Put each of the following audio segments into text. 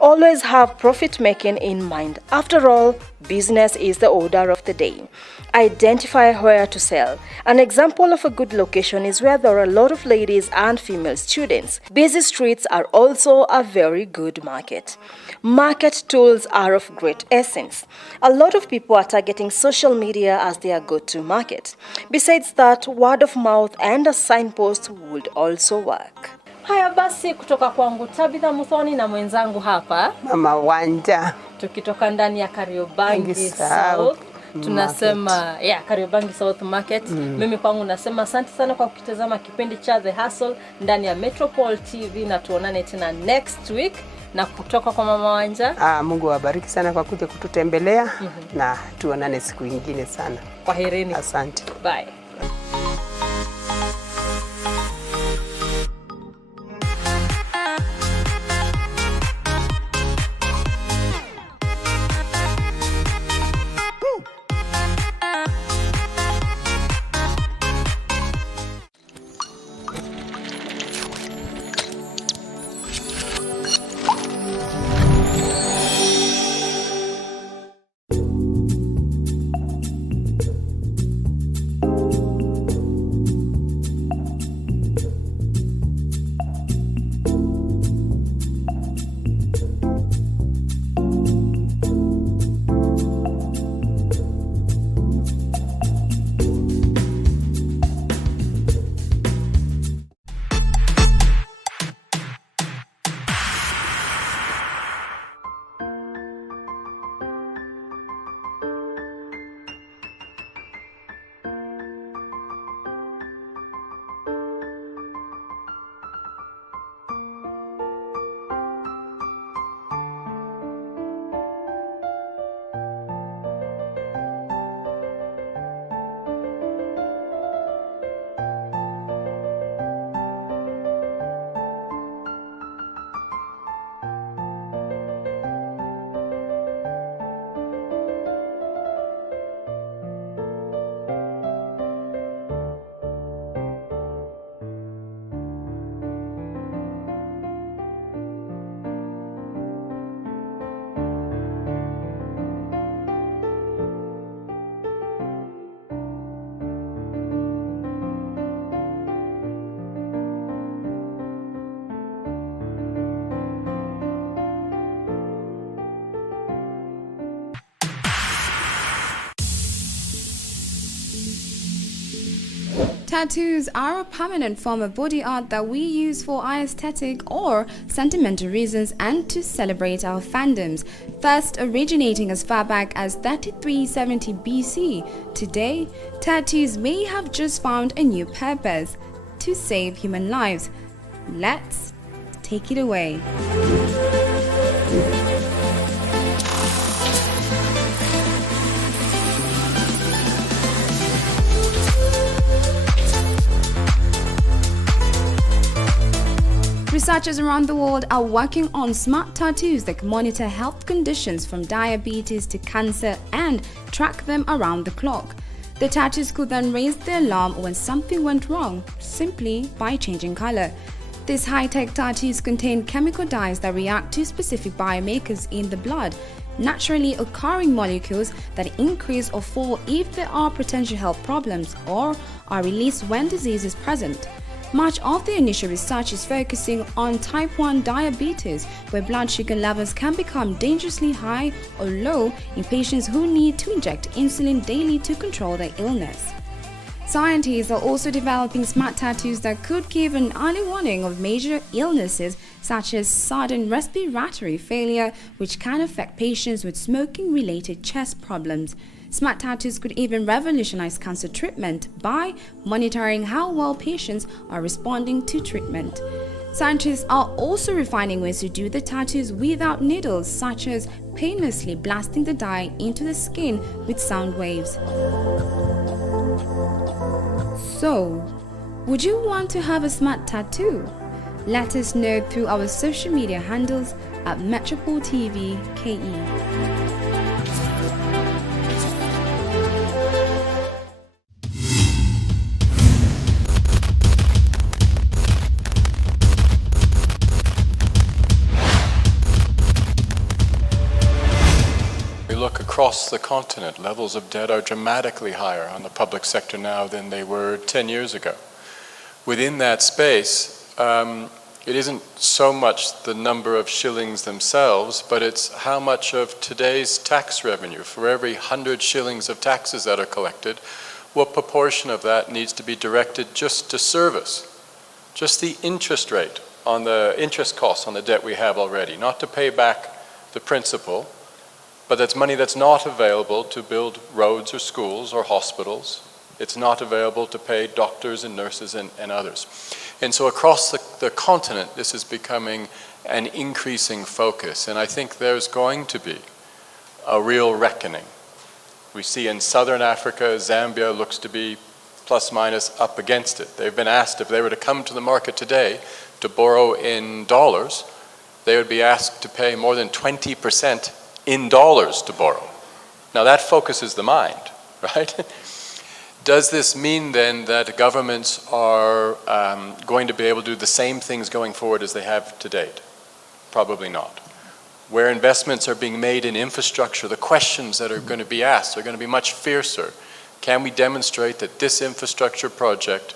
Always have profit making in mind. After all, business is the order of the day. Identify where to sell. An example of a good location is where there are a lot of ladies and female students. Busy streets are also a very good market. Market tools are of great essence. A lot of people are targeting social media as their go-to market. Besides that, word of mouth and a signpost would also work. Haya basi, kutoka kwangu Tabitha Muthoni na mwenzangu hapa Mama Wanja, tukitoka ndani ya Kariobangi South. Tunasema Kariobangi South Market. Mimi kwangu nasema asante sana kwa kutazama kipindi cha The Hustle ndani ya Metropol TV, na tuonane tena next week. Na kutoka kwa Mama Wanja, Mungu awabariki sana kwa kuja kututembelea na tuonane siku nyingine sana. Kwaherini. Asante. Bye. Tattoos are a permanent form of body art that we use for aesthetic or sentimental reasons and to celebrate our fandoms, first originating as far back as 3370 BC. Today, tattoos may have just found a new purpose: to save human lives. Let's take it away. Researchers around the world are working on smart tattoos that can monitor health conditions from diabetes to cancer and track them around the clock. The tattoos could then raise the alarm when something went wrong, simply by changing color. These high-tech tattoos contain chemical dyes that react to specific biomarkers in the blood, naturally occurring molecules that increase or fall if there are potential health problems or are released when disease is present. Much of the initial research is focusing on type 1 diabetes, where blood sugar levels can become dangerously high or low in patients who need to inject insulin daily to control their illness. Scientists are also developing smart tattoos that could give an early warning of major illnesses such as sudden respiratory failure, which can affect patients with smoking-related chest problems. Smart tattoos could even revolutionize cancer treatment by monitoring how well patients are responding to treatment. Scientists are also refining ways to do the tattoos without needles, such as painlessly blasting the dye into the skin with sound waves. So, would you want to have a smart tattoo? Let us know through our social media handles at Metropol TV KE. across the continent. Levels of debt are dramatically higher on the public sector now than they were 10 years ago. Within that space, it isn't so much the number of shillings themselves, but it's how much of today's tax revenue, for every 100 shillings of taxes that are collected, what proportion of that needs to be directed just to service, just the interest rate on the interest costs on the debt we have already, not to pay back the principal, but that's money that's not available to build roads or schools or hospitals. It's not available to pay doctors and nurses and others. And so across the continent, this is becoming an increasing focus. And I think there's going to be a real reckoning. We see in southern Africa, Zambia looks to be plus minus up against it. They've been asked if they were to come to the market today to borrow in dollars, they would be asked to pay more than 20% in dollars to borrow. Now that focuses the mind, right? Does this mean then that governments are going to be able to do the same things going forward as they have to date? Probably not. Where investments are being made in infrastructure, the questions that are going to be asked are going to be much fiercer. Can we demonstrate that this infrastructure project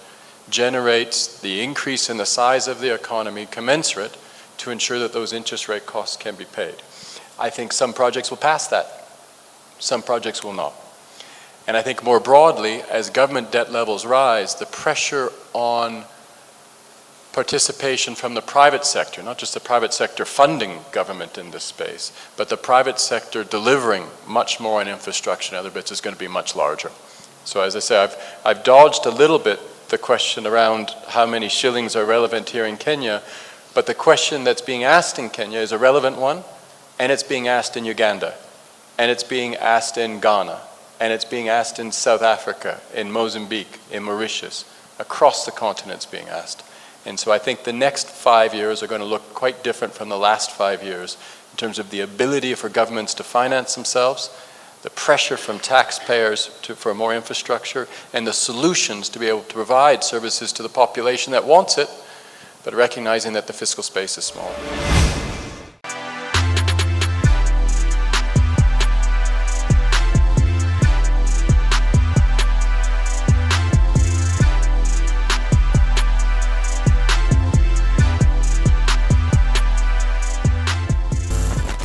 generates the increase in the size of the economy commensurate to ensure that those interest rate costs can be paid? I think some projects will pass that. Some projects will not. And I think more broadly, as government debt levels rise, the pressure on participation from the private sector, not just the private sector funding government in this space, but the private sector delivering much more on infrastructure and other bits is going to be much larger. So as I say, I've dodged a little bit the question around how many shillings are relevant here in Kenya, but the question that's being asked in Kenya is a relevant one, and it's being asked in Uganda, and it's being asked in Ghana, and it's being asked in South Africa, in Mozambique, in Mauritius, across the continent's being asked. And so I think the next 5 years are going to look quite different from the last 5 years in terms of the ability for governments to finance themselves, the pressure from taxpayers for more infrastructure, and the solutions to be able to provide services to the population that wants it, but recognizing that the fiscal space is small.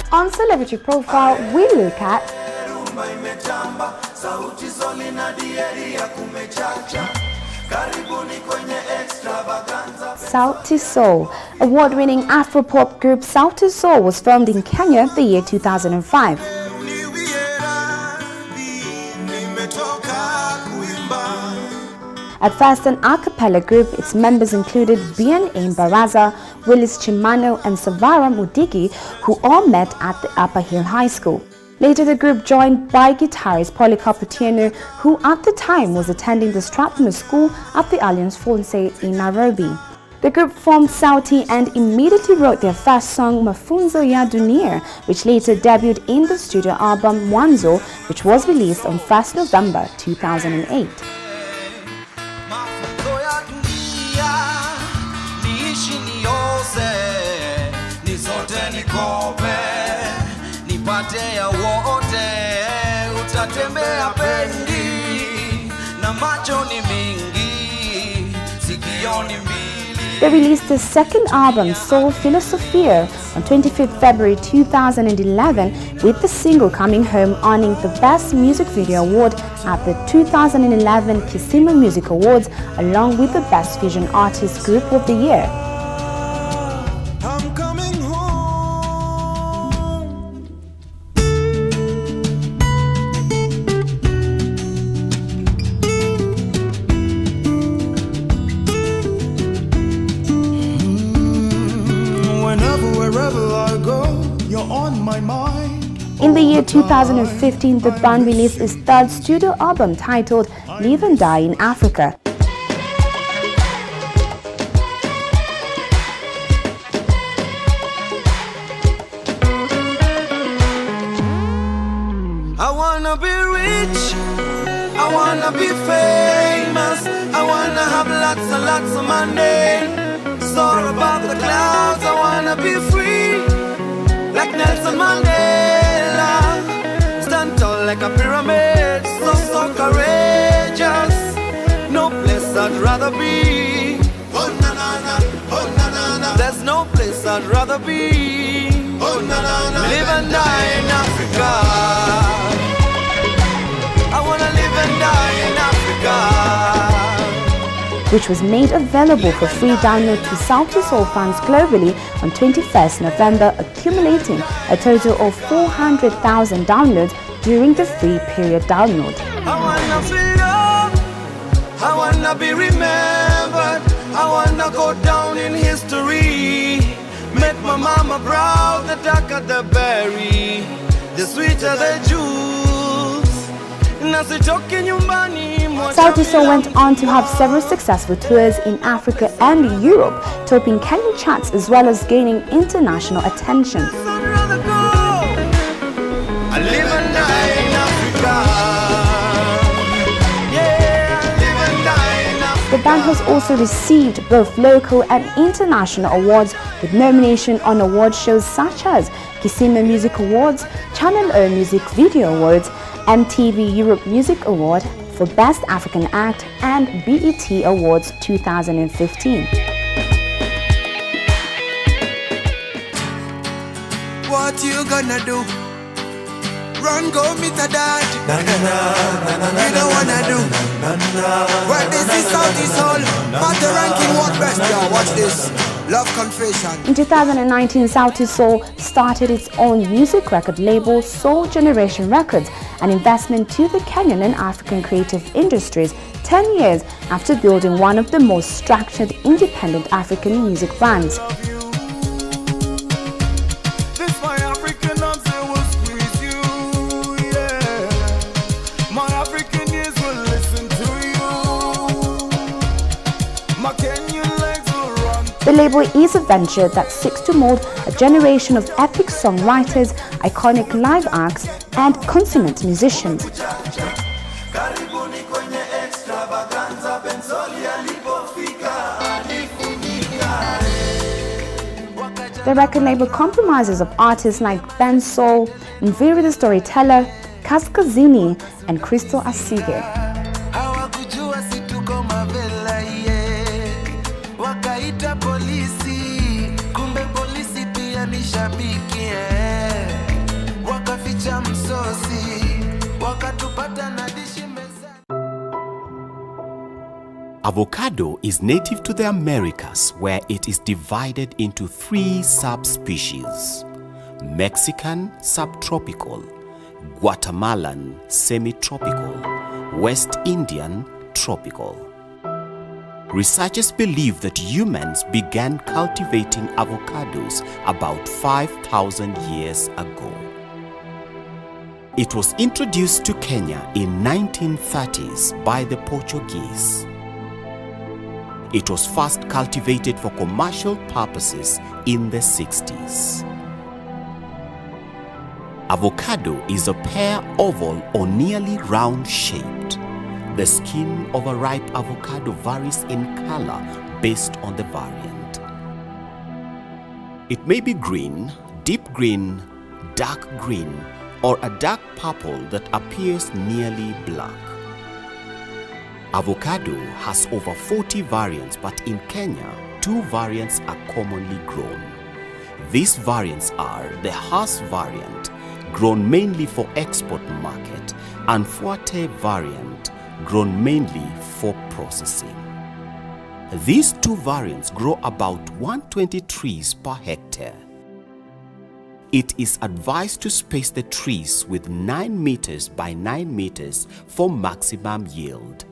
On Celebrity Profile, we look at Sauti Sol. Award-winning Afro-pop group Sauti Sol was formed in Kenya the year 2005. At first an a cappella group, its members included Bien Mbaraza, Willis Chimano and Savara Mudigi, who all met at the Upper Hill High School. Later the group joined by guitarist Polycarp Otieno, who at the time was attending the Strathmore School at the Alliance Francaise in Nairobi. The group formed Sauti and immediately wrote their first song Mafunzo ya Dunia, which later debuted in the studio album Mwanzo, which was released on 1st November 2008. They released their second album, Soul Philosophia, on 25th February 2011, with the single Coming Home earning the Best Music Video Award at the 2011 Kisima Music Awards, along with the Best Fusion Artist Group of the Year. In the year 2015, the band released its third studio album titled Live and Die in Africa. I wanna be rich, I wanna be famous, I wanna have lots and lots of money. Soar above the clouds, I wanna be free, like Nelson Mandela. Stand tall rather be. Oh na na na, oh na na na. There's no place I'd rather be. Oh na na na. Live and die in Africa. I wanna live and die in Africa. Which was made available for free download to Sauti Sol fans globally on 21st November, accumulating a total of 400,000 downloads during the free period download. I wanna feel love, I wanna be remembered, I wanna go down in history, make my mama proud, the darker the berry, the sweeter the juice. Sauti Sol went on to have several successful tours in Africa and Europe, topping Kenyan charts as well as gaining international attention. The band has also received both local and international awards with nomination on award shows such as Kisima Music Awards, Channel O Music Video Awards, MTV Europe Music Award for Best African Act and BET Awards 2015. What you gonna do? Run, go meet a dad. You don't wanna do. Well, this is Sauti Sol. But the ranking what best, y'all. Watch this. Love Confession. In 2019, Sauti Sol started its own music record label, Soul Generation Records, an investment to the Kenyan and African creative industries 10 years after building one of the most structured independent African music brands. The label is a venture that seeks to mold a generation of epic songwriters, iconic live acts, and consummate musicians. The record label comprises of artists like Ben Soul, Mviri the Storyteller, Kaskazini, and Crystal Asige. Avocado is native to the Americas, where it is divided into 3 subspecies: Mexican subtropical, Guatemalan semi-tropical, West Indian tropical. Researchers believe that humans began cultivating avocados about 5,000 years ago. It was introduced to Kenya in 1930s by the Portuguese. It was first cultivated for commercial purposes in the 60s. Avocado is a pear oval or nearly round shaped. The skin of a ripe avocado varies in color based on the variant. It may be green, deep green, dark green, or a dark purple that appears nearly black. Avocado has over 40 variants, but in Kenya, 2 variants are commonly grown. These variants are the Hass variant, grown mainly for export market, and Fuerte variant, grown mainly for processing. These 2 variants grow about 120 trees per hectare. It is advised to space the trees with 9 meters by 9 meters for maximum yield.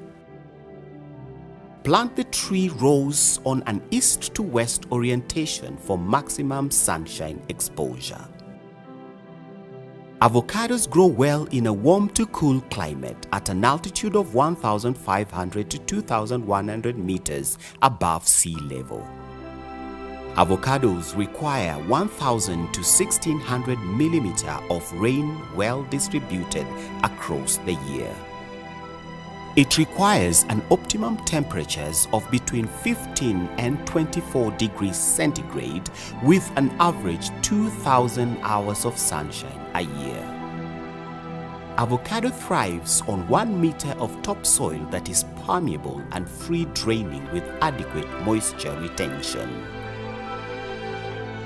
Plant the tree rows on an east to west orientation for maximum sunshine exposure. Avocados grow well in a warm to cool climate at an altitude of 1,500 to 2,100 meters above sea level. Avocados require 1,000 to 1,600 millimeters of rain well distributed across the year. It requires an optimum temperatures of between 15 and 24 degrees centigrade with an average 2,000 hours of sunshine a year. Avocado thrives on 1 meter of topsoil that is permeable and free draining with adequate moisture retention.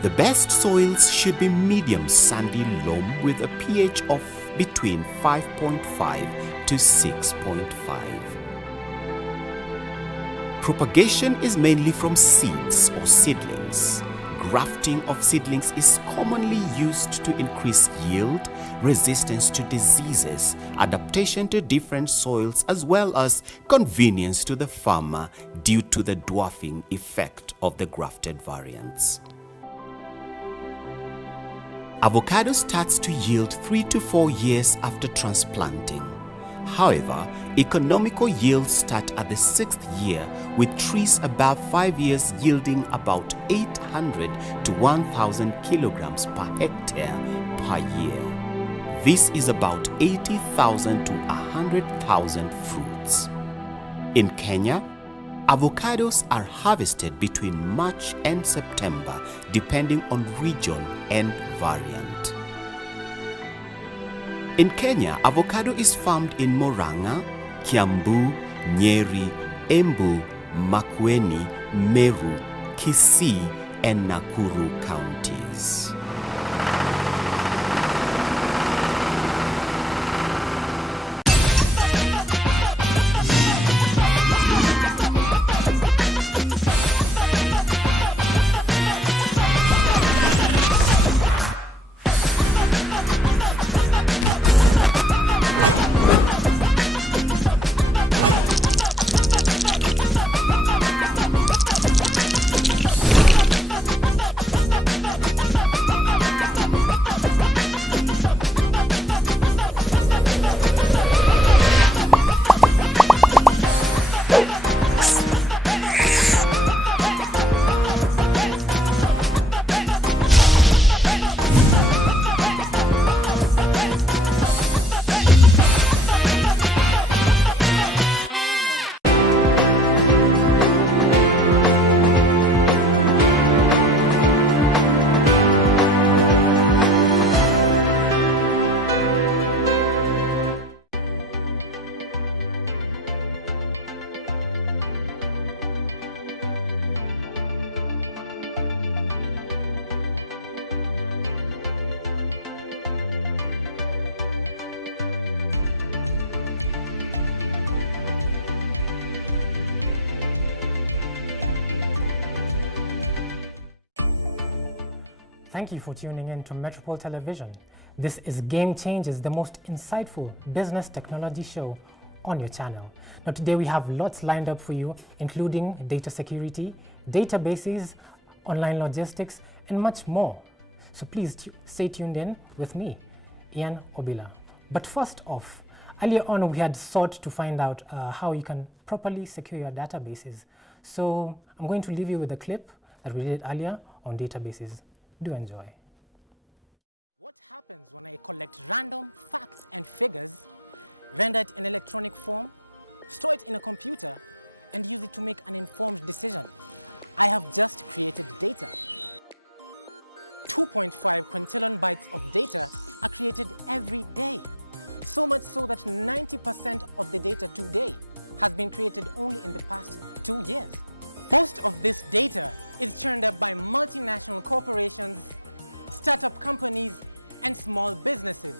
The best soils should be medium sandy loam with a pH of between 5.5 to 6.5. Propagation is mainly from seeds or seedlings. Grafting of seedlings is commonly used to increase yield, resistance to diseases, adaptation to different soils, as well as convenience to the farmer due to the dwarfing effect of the grafted variants. Avocado starts to yield 3 to 4 years after transplanting. However, economical yields start at the 6th year, with trees above 5 years yielding about 800 to 1,000 kilograms per hectare per year. This is about 80,000 to 100,000 fruits. In Kenya, avocados are harvested between March and September, depending on region and variant. In Kenya, avocado is farmed in Murang'a, Kiambu, Nyeri, Embu, Makueni, Meru, Kisii, and Nakuru counties. Thank you for tuning in to Metropol Television. This is Game Changers, the most insightful business technology show on your channel. Now today we have lots lined up for you, including data security, databases, online logistics, and much more. So please stay tuned in with me, Ian Obila. But first off, earlier on we had sought to find out how you can properly secure your databases. So I'm going to leave you with a clip that we did earlier on databases. Do enjoy. What happens when I collect random facts and figures, render it in electronic form, store it in a computer, and use it to make an informed decision? I have just created data. 2.5 quintillion bytes of data are created every day. So much so that 90% of the data today has been created only in the past 2 years. Most of this data is churned up by multinational corporations, startup companies, and small businesses.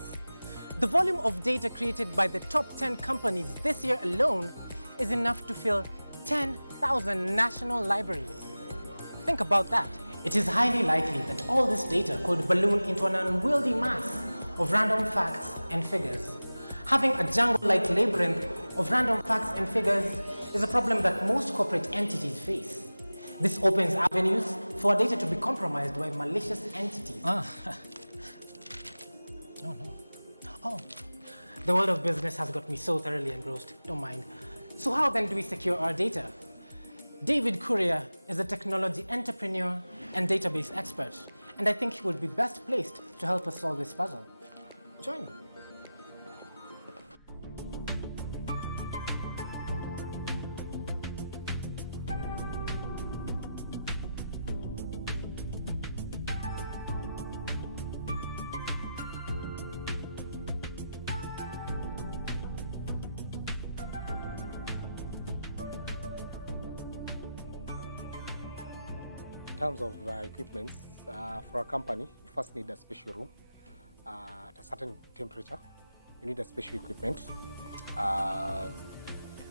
The volume of data created by the top 10 companies this year alone is enough to fill 10,000 national libraries. Think about that. It is highly likely that all this data could balloon into an unwieldy mass of random facts and figures. Having a jungle-like labyrinth of random facts and figures is a problem that most corporate entities face. This opens avenues for data to be compromised by malicious entities. Oh no. Oh, the world of business has got me so thoroughly engrossed, don't mind. So how then do we secure our data? David Courier is a technology entrepreneur and database expert, and I think he would be best placed to help us solve this puzzle. Join me. terms of equipment, for a company, you first need a special room at a certain temperature. You need a special equipment,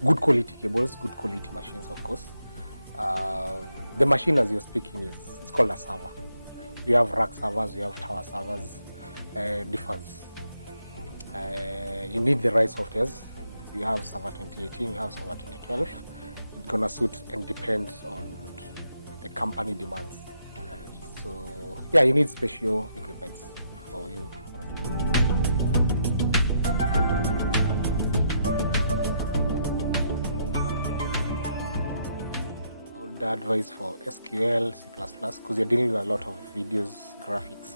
good quality cables, good quality machines, of course. The machine, as you're speaking, it's called a server. We have rack servers, we have tower servers, differs. You need the right softwares. You have server 2018, you have server 2012. It's gonna suit and depend on the company demands. So yeah, you need special equipment for you. I would advise for SQL, C++, because you're dealing with a lot of videos, graphics.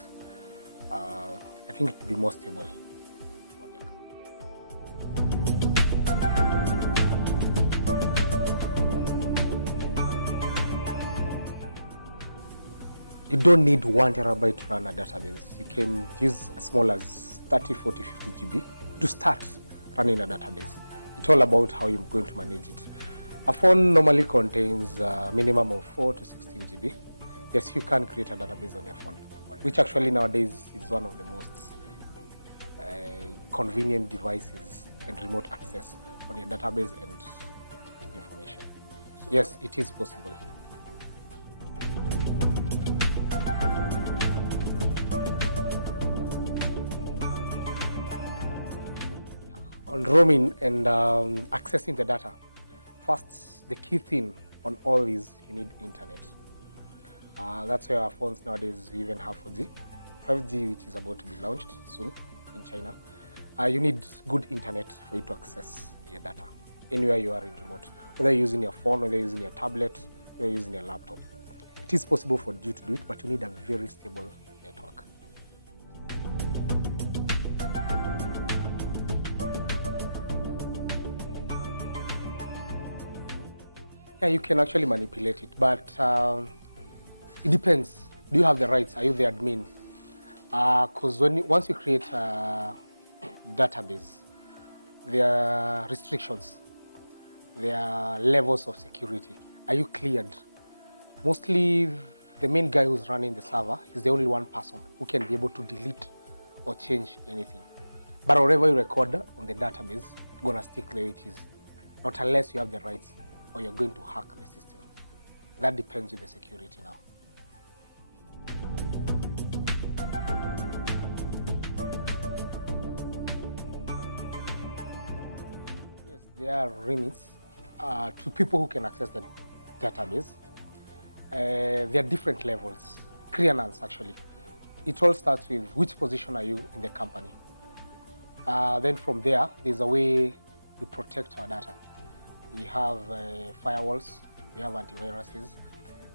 I think it would be more stable. You don't need 1 terabyte to run a database. You can use as small as 30, 40, 50 GB to start running a database. It's all about how you're going to manage it. A phone normally contains a minimum of 4 to 16 GB. Yes, you can create a database on your phone, which actually nowadays is one of the most convenient devices and remote access on your database and information. Yes, it is possible. On roaming and accessing the data, first, the key thing on all is you need internet. That's why our phones nowadays we even have 4G. 5G, which is about to be launched soon in China. You need good internet for you to access your data anywhere you are in remote, whether you're using your phone, whether you're using your tablet, whether you're using your laptop. It is possible for you to do it, but you need a very stable network. Yeah, you can actually manipulate it, but it depends. Do you have the rights? Are you the admin? Because once you create a database, there are restrictions, there are levels of security. Are you cleared? Mostly, the main guy who's running the server is the only one person who can be able to delete or change anything. But whatever you record on the database, it's gonna stick the way it is, not unless you have the rights or you're going to hack the system. That depends with the security now. Yes, there are limits to people who can access the database. There are different levels, clearance actually. It all starts with which position are you in the company. Then from there, there's a way we protect our data. We have firewalls, we have antiviruses.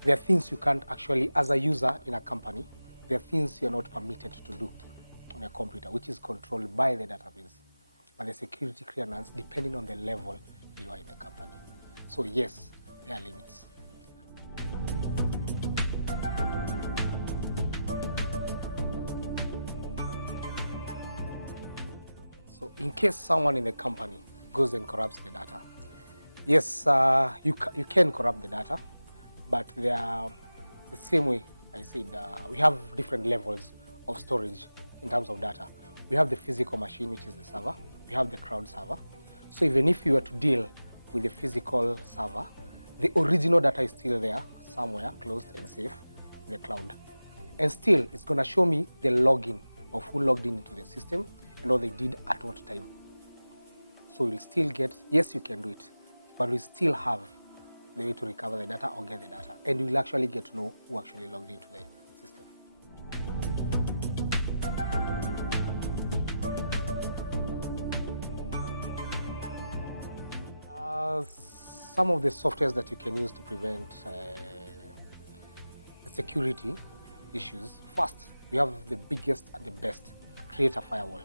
There are things you can't actually, as a user in a company, there are things you're not permitted to do on a computer, which is controlled by the database. And the security clearance, depending on the level you are in the company. So yes, there are limits. So in case someone in the company goes and corrupts the data, yes, you can corrupt the data, but they are the same way I said. We have different levels of storage in terms of data. We have the physical machine, which is the server. We have the cloud server. So even if you were to deal with the physical server, the original data is still there somewhere, closed and safe in the cloud. And still, it's going to show me the login of who logged into the system and what they did at what time. So we'll still get, yes, you can do it, but we still have the way to recover the data or get the data. And we'll actually get to know who actually logged into the system. Some of the softwares that you can use to prevent security issues. First, we have the biggest and the best. Create a firewall.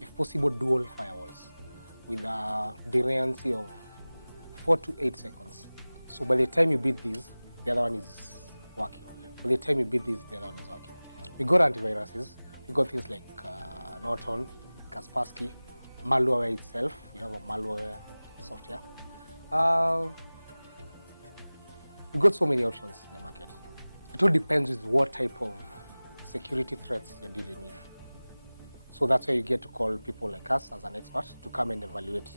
If possible, dual firewalls with a delayance of 4 to 8 seconds. So by the time you beat these, the other one is working. By the time you beat these, the other one is working. We got antiviruses. We got things like Norton, Kaspersky, malware itself. We have a malware software. We got so many options in the market. It all depends with what type of security threats you're dealing with. So that's why you get to call people like us as an expert to come and evaluate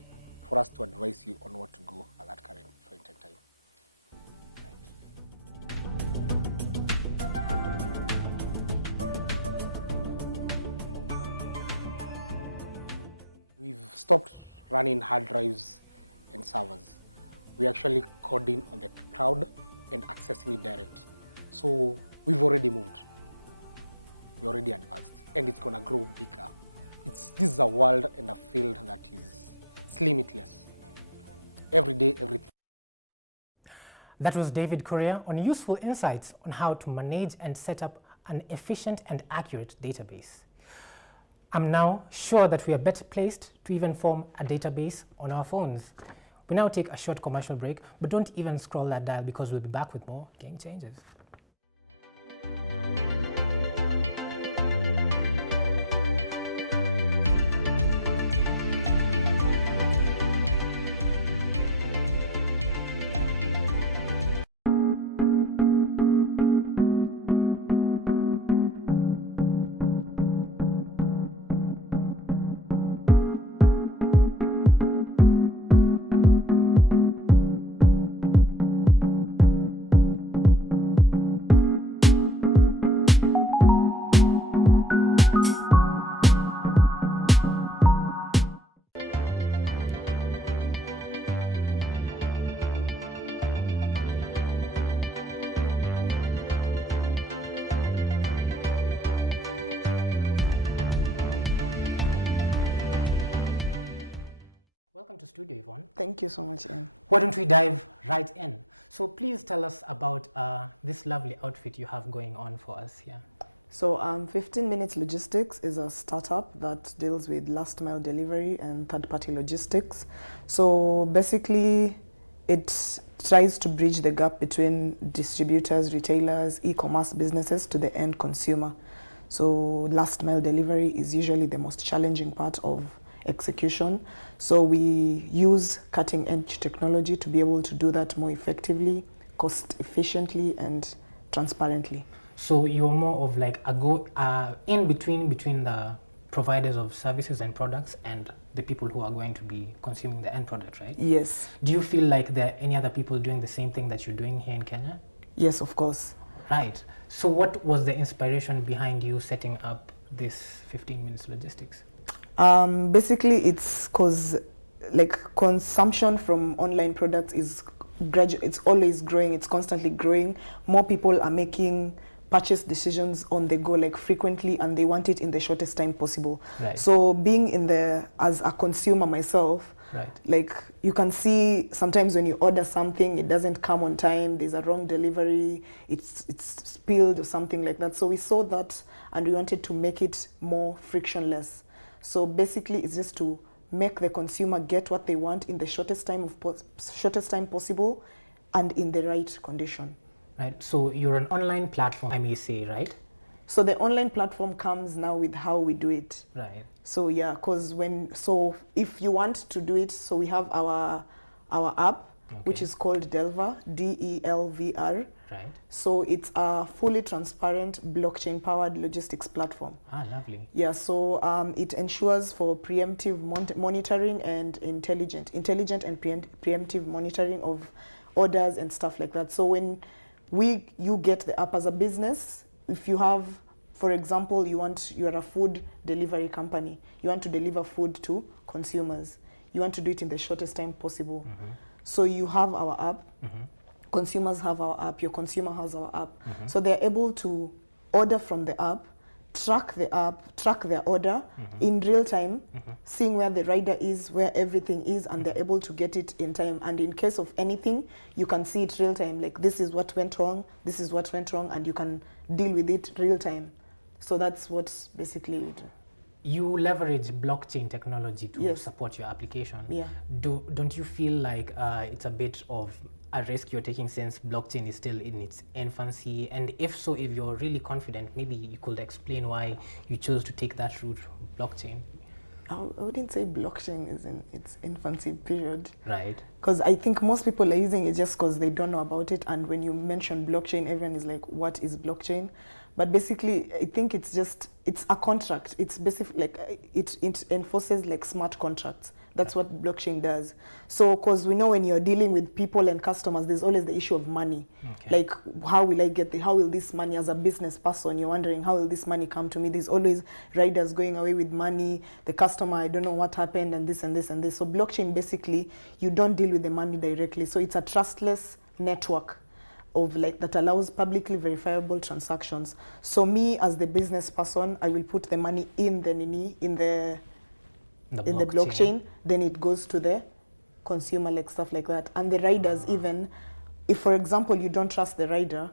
for us to advise you on what to go at that current point in time. We've stopped running hard drives and servers. We actually coding on the cloud and accessing it direct. So we've already moved. We're already advanced, and it's gonna grow bigger. This is a world and a field that it's limitless. Every day, everything. That was David Correa on useful insights on how to manage and set up an efficient and accurate database. I'm now sure that we are better placed to even form a database on our phones. We now take a short commercial break, but don't even scroll that dial because we'll be back with more Game Changers. Welcome to studio, Yvonne. Thank you so much, Ian. Why don't we dive right in? So please tell us about this lovely outfit you have going on for us here. So 15 Minutes Logistics is a startup that deals with last mile delivery and third-party logistics. So basically, it tries to bridge the gap between distributors, retailers, e-commerce businesses to the end consumer. So last mile delivery is usually the most challenging part of execution. So we use cutting edge technology to be able to do that more effectively, cost efficiently, and transparently. So you're more of like a in between the providers of services and products and the people who are going to be consuming the end product, right? Yes. Do you feel like there are any other people doing the same thing that you're doing here in Kenya? Yes, of course. Right. So what was the inspiration behind you setting up this 15 Minutes Logistics? Basically, it's because like consumption from online products is it's always growing, it's constantly growing. More people are making purchase decisions on the go, like frequently, and they want it in the shortest time possible. Right. So being as a consumer myself, right, like you can see sometimes when you order something, it doesn't come on time, there's a wrong delivery, it's spilled or something like that. So we saw that and we wanted to make it more frictionless. So basically it's just to make the consumer get what they want in the shortest time possible and in the right condition. Right. So you're an online platform, I may say, right? So the online platform comes now with how we do it. Right. So yeah, so if you want to do it, so we have our app, okay, which is called Delver, DELVR. Right. So it's a fully transparent blockchain-powered logistics platform. Ah, lovely. Yeah, so it ensures for preemptive monitoring and intelligent and preemptive monitoring of orders and stuff like that. So when you get the app as a business, if you have, for example, you are a food delivery company, you want to deliver food to consumers, you want to do it in the shortest time possible. Mm-hmm. So you have our app, mm-hmm, consumers have our app, your consumer has our app. Mm-hmm. So they're able to order from the app, track their order, mm-hmm, in real time, mm-hmm, seeing where the rider is, where everything is, and they're able to get it in time. And in case of anything, you can see it real time, like this is what went wrong, this is what went wrong, and you can deal with it real time. So that's what basically we do. You leverage blockchain technology to, yes, support your application. Yeah. Don't you feel like it's a bit of a risk you're taking since blockchain is still in its infancy? And if so, if you're really confident, maybe you could explain why you chose to take that route, blockchain. I wouldn't say blockchain is in its infancy period. Right. Because I think most people are using it just because they don't know about it. And when you mention blockchain, everyone is like, what is blockchain? But basically, I think it's a contract. It's basically like, it enforces like smart contracts. That's what blockchain does. So, because we know when you're dealing with people and customers, there's always the issue of money. Okay. Like, how will this money, as a business person, you're wondering, how will this money come to me? There's always riders going away with money. The customer, I don't know what happened, and this and this and this. So blockchain, basically, you don't deal with the money directly. So it's a trustless network of like that allows publicly verifiable transactions. So me, as the business person, I will put the money in the blockchain, then it goes to the consumer, like stuff like that. And the riders, even if, for example, you don't trust the rider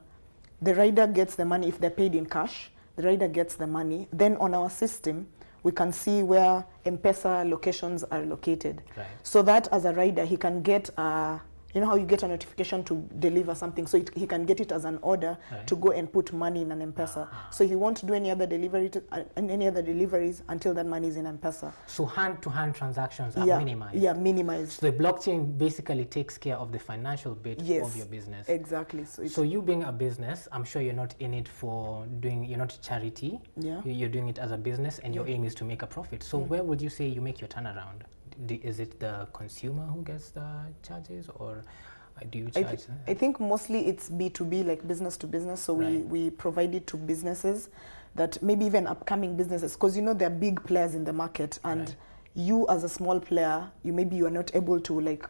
gets the money. If they're paid in cash, the rider gets the money. Then on our system, we can see where M-Pesa locations are located. Right. So that as a rider, he can get you know how you get a notification to deliver something, so he can get it as an order to go and put money in an M-Pesa. So he won't do any other deliveries until that money is in M-Pesa. So hand-to-hand transactions are minimized. Yeah, minimized. So the blockchain basically takes care of the financial bit of your business. Exactly. So you being a business, I'm sure you're not in it for you're not charity. Yeah. You're doing it as a business, and your aim is to make a profit. So where would you say you make your turnaround? Is it the consumer who gets the charges, or do you charge? I think mostly it's B2B, like business to business. So we provide it to businesses that maybe even upcoming businesses, because you know there are big players in the market, and you as a small player, you are not able to like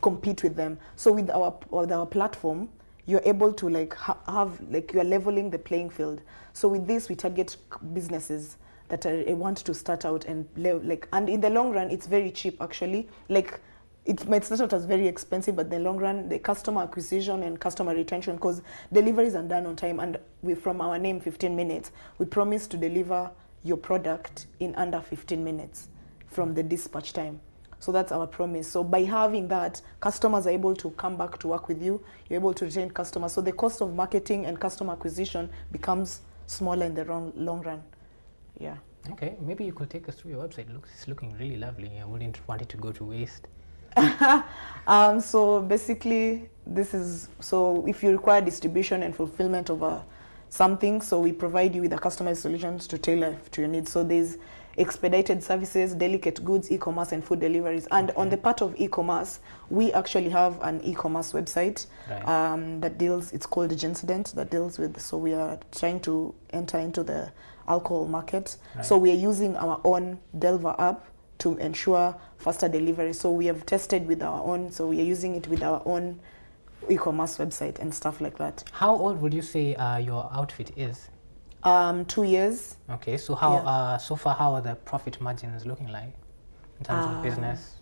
compete with them. So with our platform, you're able to like have like you are leveling the playing field. So with this, we target businesses that want to start out and and in the long run, it's very cheap actually. Like it might start out as very expensive, but in the long run, the customer acquisition and customer retention, because deliveries are done on time, and from our name 15 minutes, we promise to deliver your product in under 15 minutes from the dispatch time. So that's our promise. So by having that, customers are able to come back to work with you. You're able to retain customers. So the cost of marketing and customer acquisition becomes smaller in the long run. Yeah. Okay, maybe you could take us through your website. It's looking really lovely. I wouldn't want it to go to waste. So basically, so if you require distribution and fulfillment of something, so we provide you with a customized solutions to tailor to your needs. So there's expedited services, delicate goods, e-commerce, and food deliveries. And on the part of e-commerce, we actually have an e-commerce website that deals. It's called Gencident, that deals with. So we are trying to enter into the alcohol market. So we are using our own Delva app to ensure faster delivery. So we have tested with our own. So we are using it with our own e-commerce website and stuff like that. How old would you say your outfit is? 2 years. Okay, so how so far how are the profit margins looking like in terms of business?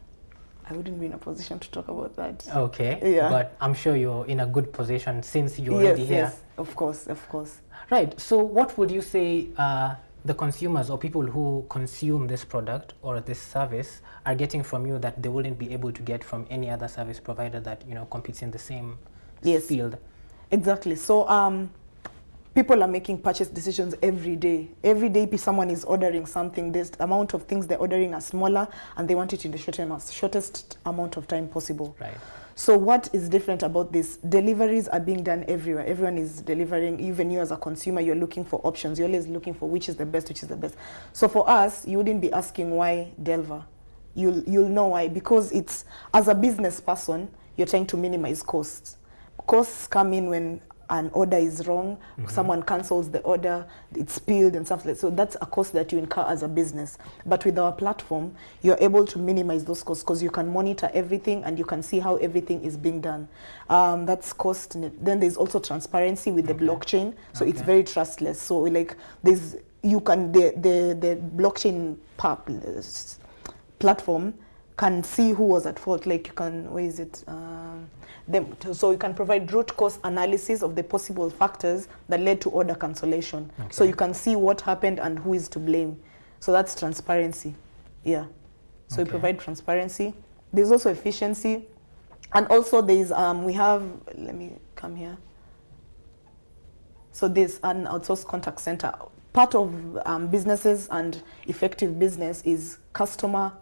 I wouldn't be in a position to talk about that. Okay, but I'm sure you're in a good position since you're already here. Yes, of course. Right, so what would you say the consumers or people who consume this product or this service are getting from you that they wouldn't be able to get from any other service provider that competes in the same field? Exactly. So people are making purchase decisions every day. Every day someone is ordering something. This amount of things they're ordering are smaller, and they want it in the shortest amount of time possible. Right. So what is different about this? Deliveries are being done everywhere. Everyone is delivering. Even you as a consumer, you're looking for options. You're always looking for which is the best. So for us, you wouldn't be asking why Delva. You'll know why. Because it's, as a business person, you're trying to minimize costs. Costs come in when an order is wrong, someone cancels the order, it's spilled and stuff like that. So that's a cost that you incur as a business. But with our platform, you're able to minimize those costs because you can monitor everything and you can see how everything is being done. That's cost. Then there's also transparency with the blockchain. So it's very trustless. So like the blockchain platform can see who was at fault. Like you can, where is it? So you can provide root cause analysis of the possible factors that led to order cancellation. Okay. So you can see what happened and who is to blame. So that's transparency. Yeah. So we provide transparency. There's also efficiency. And also there's, we have, let me come here. So there's an outsourced contact center. part of businesses and effective business is customer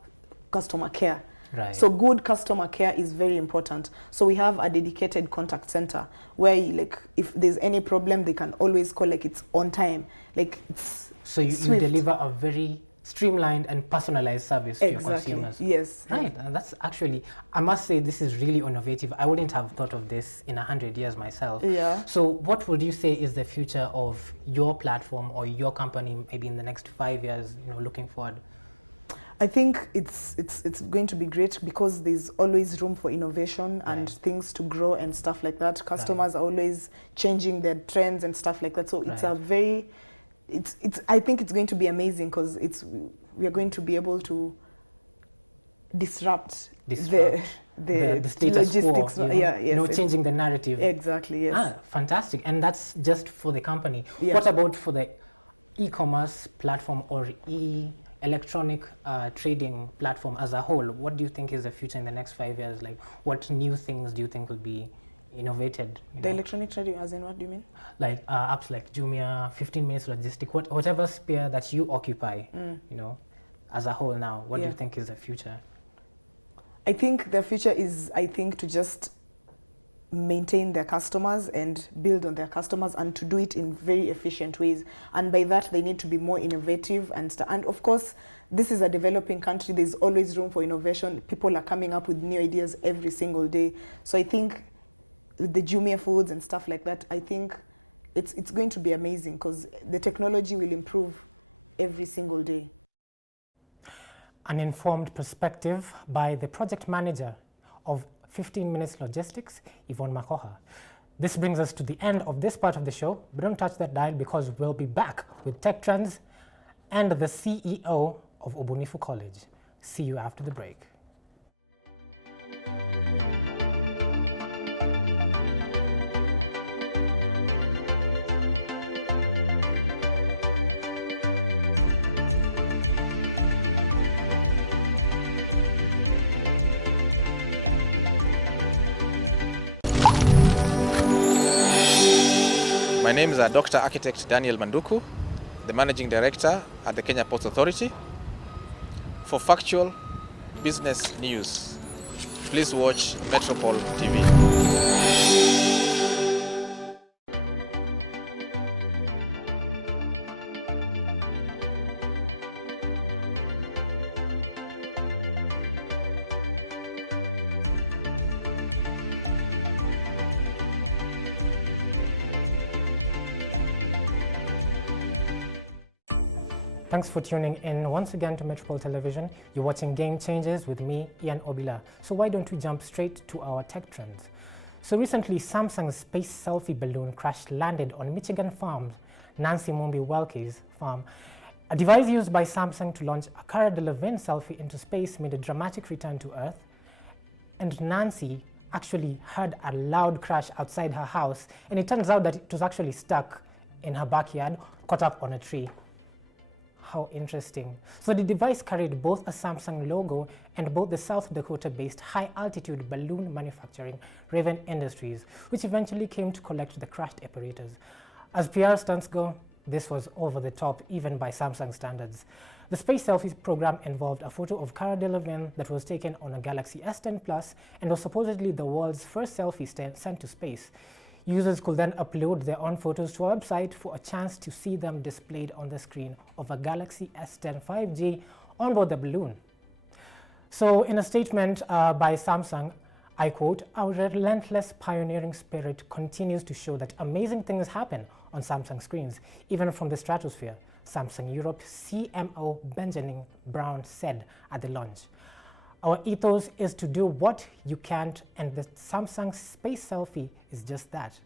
care. Right. So good customer care is very important. So we have a dedicated contact center where like if there's any problem, they can always call, like it's on time, like it's so you deliver a very streamlined and personalized service to your consumers. Yes. Right. And that's actually, I must say, this is really innovative. I wouldn't have thought of this in 100 years myself. Yeah. So what would you say is the future of your platform or your company maybe in the next 5 years, looking forward? I think it's going to be great because there's always room for innovation and things to grow and stuff like that. Customers are always changing their trends and stuff like that. So it's a very, I think it's going to be amazing because we are going to be able to disrupt the status logistics. quo, changing the narrative. Exactly, yes. Fantastic. And that's just for the company. Yeah. What about for the e-commerce platform or electronic trading platform as a whole? What do you think is the future in the next 5 years? Like, what new things do you think will be innovated? The electronic trading, as in what do you mean? Like apps like Jumia, 15 minutes logistic, whatever sphere that you occupy, as a whole now, what do you think is the future? I think the future is, to just maintain their customers and build on their customers and to do it in very efficient ways. And by that, they need to be more innovative and of course, this is a developing country. There's always room for innovation. People are coming up with new ideas every single day. So I think with the Jumia foods and stuff like that, I think it's going to be amazing because the technology will improve every single day. An informed perspective by the project manager of 15 Minutes Logistics, Yvonne Makoha. This brings us to the end of this part of the show, but don't touch that dial because we'll be back with Tech Trends and the CEO of Ubunifu College. See you after the break. My name is Dr. Architect Daniel Manduku, the Managing Director at the Kenya Ports Authority. For factual business news, please watch Metropol TV. Thanks for tuning in once again to Metropol Television. You're watching Game Changers with me, Ian Obila. So why don't we jump straight to our tech trends? So recently, Samsung's space selfie balloon crash landed on Michigan farm, Nancy Mumbi Welke's farm. A device used by Samsung to launch a Cara Delevingne selfie into space made a dramatic return to Earth. And Nancy actually heard a loud crash outside her house, and it turns out that it was actually stuck in her backyard, caught up on a tree. How interesting. So the device carried both a Samsung logo and both the South Dakota-based high-altitude balloon manufacturing Raven Industries, which eventually came to collect the crashed apparatus. As PR stunts go, this was over the top even by Samsung standards. The space selfie program involved a photo of Cara Delevingne that was taken on a Galaxy S10 Plus and was supposedly the world's first selfie sent to space. Users could then upload their own photos to our website for a chance to see them displayed on the screen of a Galaxy S10 5G on board the balloon. So in a statement by Samsung, I quote, "Our relentless pioneering spirit continues to show that amazing things happen on Samsung screens, even from the stratosphere," Samsung Europe CMO Benjamin Brown said at the launch. Our ethos is to do what you can't, and the Samsung space selfie is just that.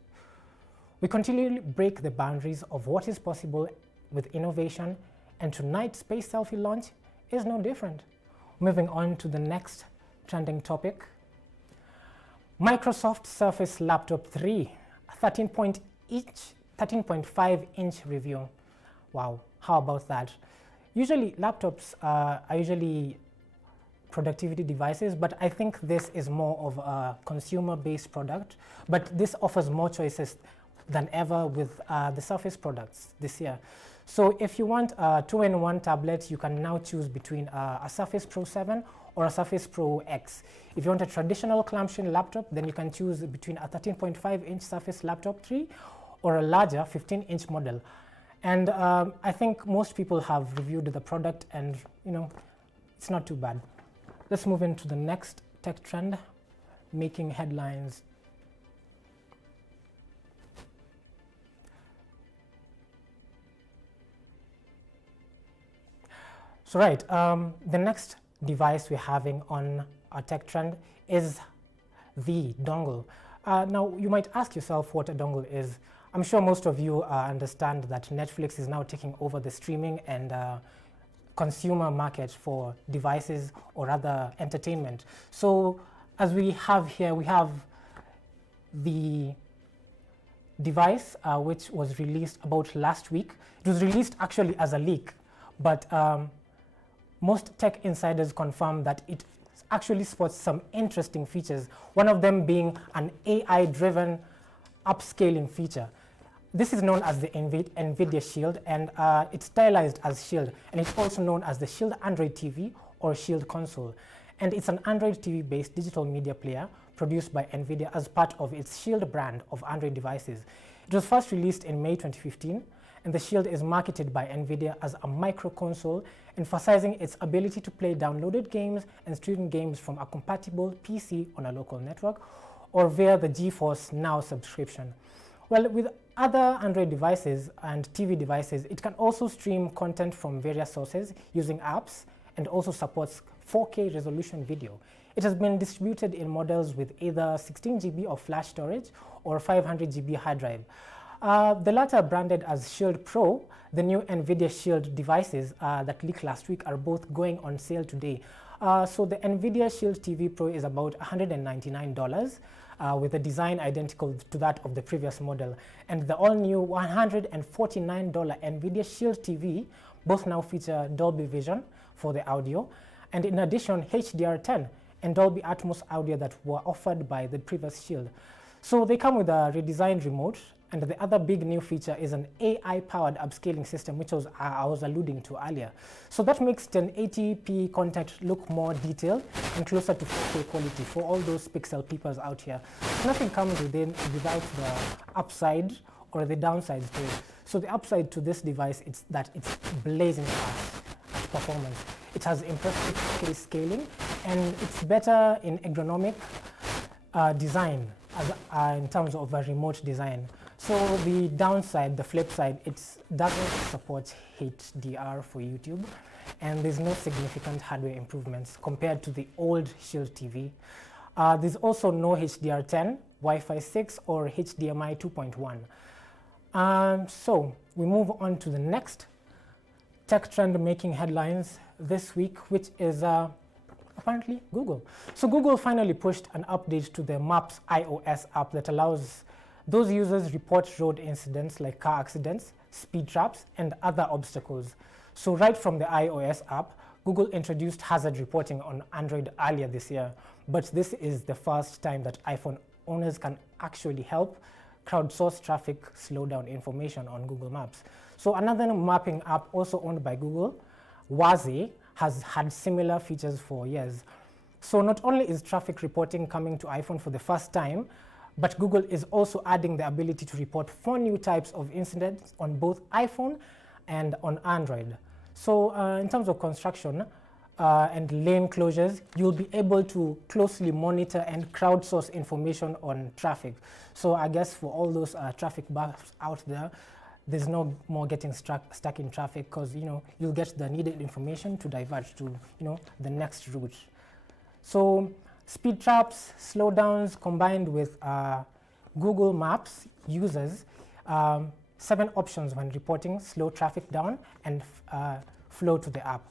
We continually break the boundaries of what is possible with innovation, and tonight's space selfie launch is no different. Moving on to the next trending topic. Microsoft Surface Laptop 3, a 13.5-inch review. Wow, how about that? Usually laptops are usually productivity devices, but I think this is more of a consumer-based product, but this offers more choices than ever with the Surface products this year. So if you want a 2-in-1 tablet, you can now choose between a Surface Pro 7 or a Surface Pro X. If you want a traditional clamshell laptop, then you can choose between a 13.5-inch Surface Laptop 3 or a larger 15-inch model. And I think most people have reviewed the product, and it's not too bad. Let's move into the next tech trend, making headlines. So right, the next device we're having on our tech trend is the dongle. Now, you might ask yourself what a dongle is. I'm sure most of you understand that Netflix is now taking over the streaming and consumer market for devices or other entertainment. So as we have here, we have the device which was released about last week. It was released actually as a leak, but most tech insiders confirm that it actually sports some interesting features, one of them being an AI-driven upscaling feature. This is known as the NVIDIA Shield, and it's stylized as Shield, and it's also known as the Shield Android TV or Shield Console. And it's an Android TV-based digital media player produced by NVIDIA as part of its Shield brand of Android devices. It was first released in May 2015, and the Shield is marketed by NVIDIA as a micro console, emphasizing its ability to play downloaded games and stream games from a compatible PC on a local network or via the GeForce Now subscription. Well, with other Android devices and TV devices, it can also stream content from various sources using apps, and also supports 4K resolution video. It has been distributed in models with either 16 GB of flash storage or 500 GB hard drive. The latter, branded as Shield Pro, the new NVIDIA Shield devices that leaked last week, are both going on sale today. So the NVIDIA Shield TV Pro is about $199 with a design identical to that of the previous model. And the all-new $149 NVIDIA Shield TV both now feature Dolby Vision for the audio, and in addition HDR10 and Dolby Atmos audio that were offered by the previous Shield. So they come with a redesigned remote, and the other big new feature is an AI-powered upscaling system, which I was alluding to earlier. So that makes 1080p content look more detailed and closer to 4K quality for all those pixel peepers out here. Nothing comes without the upside or the downsides to it. So the upside to this device is that it's blazing fast at performance. It has impressive 4K scaling, and it's better in ergonomic design in terms of a remote design. So the downside, the flip side, it doesn't support HDR for YouTube, and there's no significant hardware improvements compared to the old Shield TV. There's also no HDR10, Wi-Fi 6, or HDMI 2.1. So we move on to the next tech trend making headlines this week, which is apparently Google. So Google finally pushed an update to the Maps iOS app that allows those users report road incidents like car accidents, speed traps, and other obstacles. So right from the iOS app, Google introduced hazard reporting on Android earlier this year, but this is the first time that iPhone owners can actually help crowdsource traffic slowdown information on Google Maps. So another mapping app also owned by Google, Waze, has had similar features for years. So not only is traffic reporting coming to iPhone for the first time, but Google is also adding the ability to report 4 new types of incidents on both iPhone and on Android. So in terms of construction and lane closures, you'll be able to closely monitor and crowdsource information on traffic. So I guess for all those traffic buffs out there, there's no more getting stuck in traffic, because you'll get the needed information to divert to the next route. So speed traps, slowdowns, combined with Google Maps users 7 options when reporting slow traffic down and flow to the app.